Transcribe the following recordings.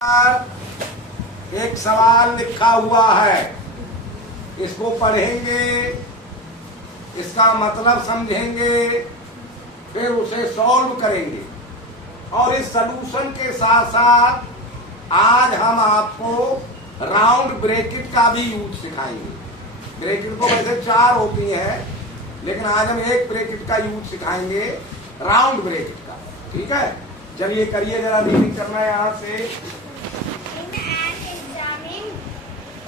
एक सवाल लिखा हुआ है, इसको पढ़ेंगे, इसका मतलब समझेंगे, फिर उसे सॉल्व करेंगे और इस सलूशन के साथ साथ आज हम आपको राउंड ब्रैकेट का भी यूज सिखाएंगे। ब्रैकेट को वैसे 4 होती हैं, लेकिन आज हम एक ब्रैकेट का यूज सिखाएंगे, राउंड ब्रैकेट का। ठीक है, चलिए करिए जरा, रीडिंग करना है यहाँ से।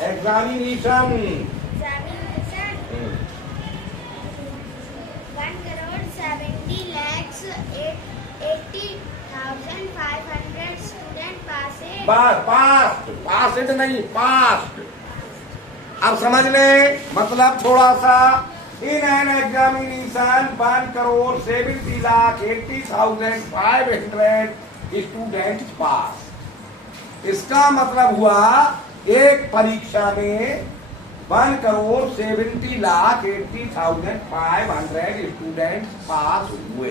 एग्जामिनेशन 1,70,80,500 student पास नहीं, पास। अब समझ ले मतलब थोड़ा सा। इन एन एग्जामिनेशन 1,70,80,500 स्टूडेंट पास। इसका मतलब हुआ एक परीक्षा में 1,70,80,500 स्टूडेंट पास हुए।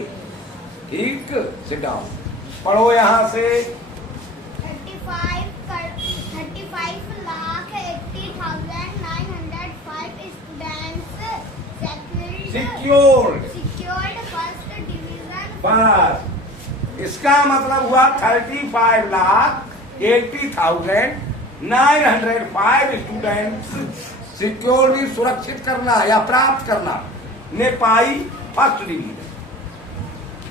ठीक, सिट डाउन। पढ़ो यहाँ से। 35,80,905 students secured first division पास। इसका मतलब हुआ 35,80,905 स्टूडेंट्स सिक्योरली सुरक्षित करना या प्राप्त करना ने पाई फर्स्ट डिवीजन।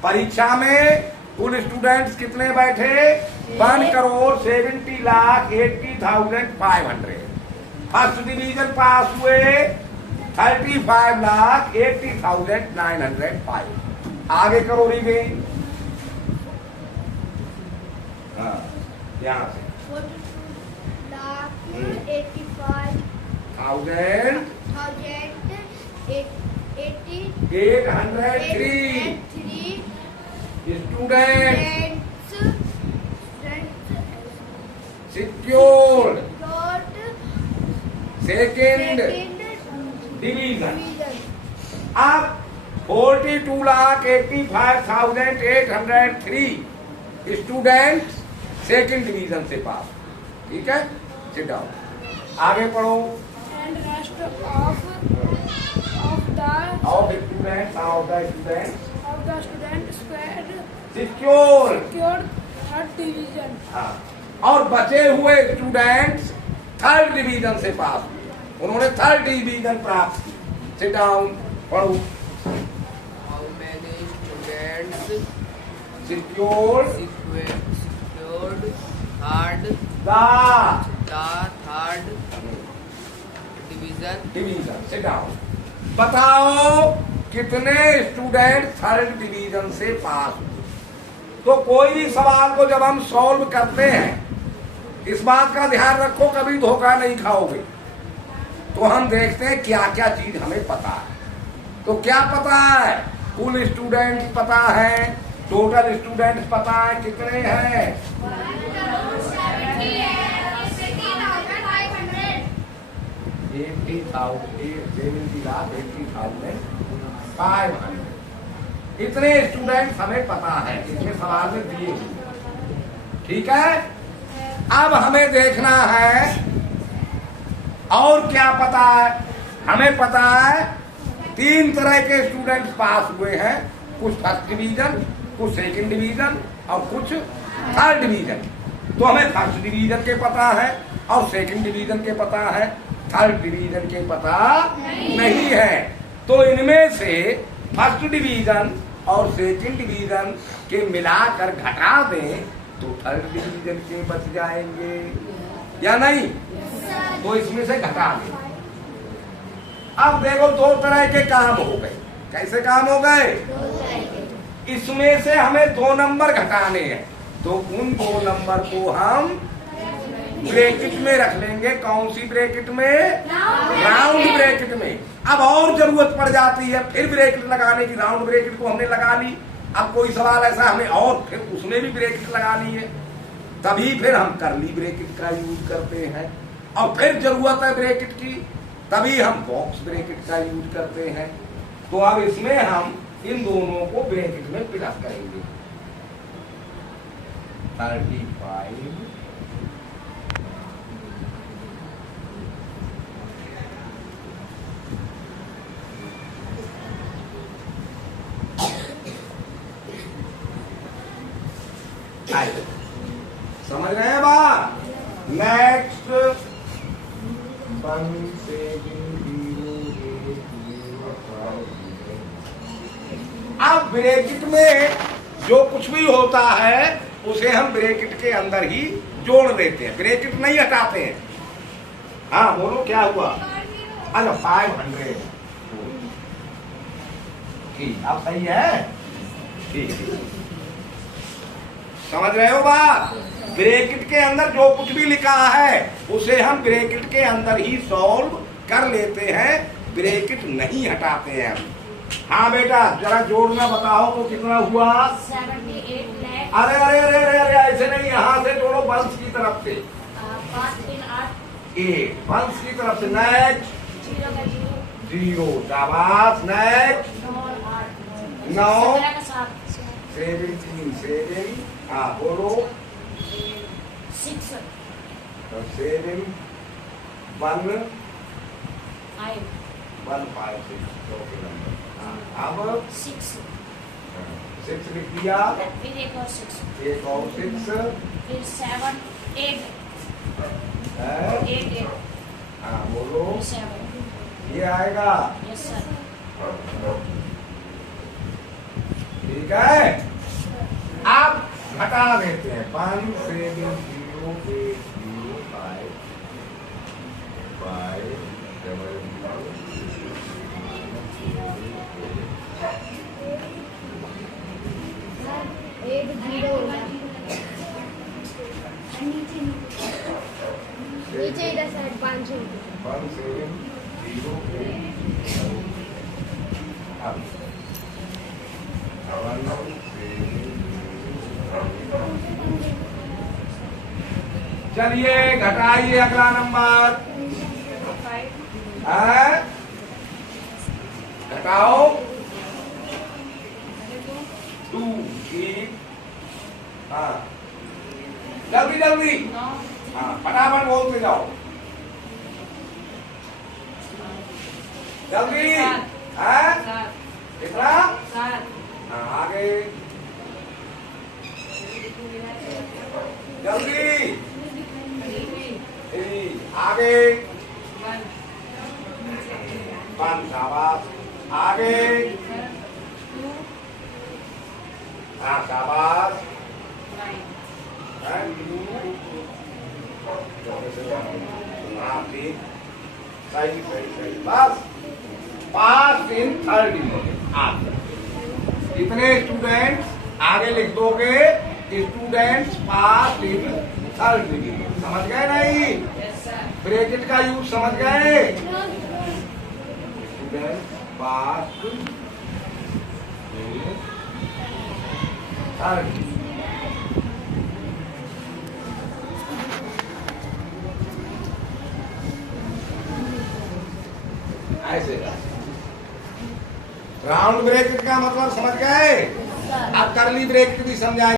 परीक्षा में कुल स्टूडेंट्स कितने बैठे? 1,70,80,500। फर्स्ट डिवीजन पास हुए 35,80,905। आगे करो रीडिंग। हाँ, यहाँ से 803 स्टूडेंट सिक्योर्ड सेकेंड डिवीजन। अब 42,85,803 स्टूडेंट सेकेंड डिवीजन से पास। ठीक है, सिट डाउन। आगे पढ़ो। and rest of the students square secure secured third division. हाँ, और बचे हुए स्टूडेंट्स थर्ड डिवीजन से पास हुए। उन्होंने थर्ड डिवीजन प्राप्त की। सिट डाउन, पढ़ो। How many students secure secured the third division? Sit down. बताओ कितने स्टूडेंट थर्ड डिवीजन से पास हुए। तो कोई भी सवाल को जब हम सॉल्व करते हैं, इस बात का ध्यान रखो कभी धोखा नहीं खाओगे। तो हम देखते हैं क्या क्या चीज हमें पता है। तो क्या पता है? कुल स्टूडेंट पता है, टोटल स्टूडेंट पता है कितने हैं। 70,80,500 इतने स्टूडेंट्स हमें पता है, इसके सवाल में दिए हुए। ठीक है, अब हमें देखना है और क्या पता है। हमें पता है 3 तरह के स्टूडेंट्स पास हुए हैं, कुछ फर्स्ट डिवीजन, कुछ सेकंड डिवीजन और कुछ थर्ड डिवीजन। तो हमें फर्स्ट डिवीजन के पता है और सेकंड डिवीजन के पता है, थर्ड डिवीजन के पता नहीं है। तो इनमें से फर्स्ट डिवीजन और सेकंड डिवीजन के मिलाकर घटा दें तो थर्ड डिवीजन के बच जाएंगे या नहीं? तो इसमें से घटा दें। अब देखो 2 तरह के काम हो गए। कैसे काम हो गए? इसमें से हमें 2 नंबर घटाने हैं, तो उन 2 नंबर को हम ब्रैकेट में रख लेंगे। कौन सी ब्रैकेट में? राउंड ब्रैकेट में। अब और जरूरत पड़ जाती है फिर ब्रैकेट लगाने की। राउंड ब्रैकेट को हमने लगा ली, अब कोई सवाल ऐसा हमें और फिर उसमें भी ब्रैकेट लगा ली है, तभी फिर हम करली ब्रैकेट का यूज करते हैं। और फिर जरूरत है ब्रैकेट की, तभी हम बॉक्स ब्रैकेट का यूज करते हैं। तो अब इसमें हम इन दोनों को ब्रैकेट में प्लस करेंगे। 35 आए समझ रहे हैं बात। नेक्स्ट 1 7 0 8 0 5। अब ब्रैकेट में जो कुछ भी होता है उसे हम ब्रैकेट के अंदर ही जोड़ देते हैं, ब्रैकेट नहीं हटाते हैं। हाँ बोलो क्या हुआ। अच्छा 500 ठीक, अब सही है ठीक है। समझ रहे हो बात। ब्रैकेट के अंदर जो कुछ भी लिखा है उसे हम ब्रैकेट के अंदर ही सॉल्व कर लेते हैं, ब्रैकेट नहीं हटाते हैं हम। हाँ बेटा जरा जोड़ना बताओ तो कितना हुआ। 78 लाख। अरे अरे अरे अरे अरे ऐसे नहीं, यहाँ से जोड़ो वंश की तरफ से। 5 3 8। 8 वंश की तरफ से। नेक्स्ट 0 का 0। 0 शाबाश। नेक्स्ट 9 8। 9 17 का 7। 7 हाँ बोलो 6 7 1 5 1 5 6 चौथे नंबर। हाँ अब 6 6 लिख दिया। फिर एक और 6 एक और 6 फिर 7 8 है। 8 हाँ बोलो 7। ये आएगा यस सर। ठीक है। अब घटा देते हैं 1 7 0 8 0 5 5 एक 0 नीचे इधर साइड 5 1 7 0 8 चलिए घटाइए अगला नंबर। घटाओ 2 3। हाँ जल्दी जल्दी हाँ फटाफट बोलते जाओ जल्दी। कितना हाँ आगे जल्दी आगे 1 शाबाश। आगे हाँ शाबाश। हाँ ठीक सही सही सही बस। पास इन थर्ड डिवीजन। आप कितने स्टूडेंट्स आगे लिख दोगे। Students pass in third division. समझ गए नहीं। ब्रैकेट का यूज समझ गए। स्टूडेंट पास थर्ड। ऐसे राउंड ब्रैकेट का मतलब समझ गए। अब करली ब्रैकेट भी समझाए।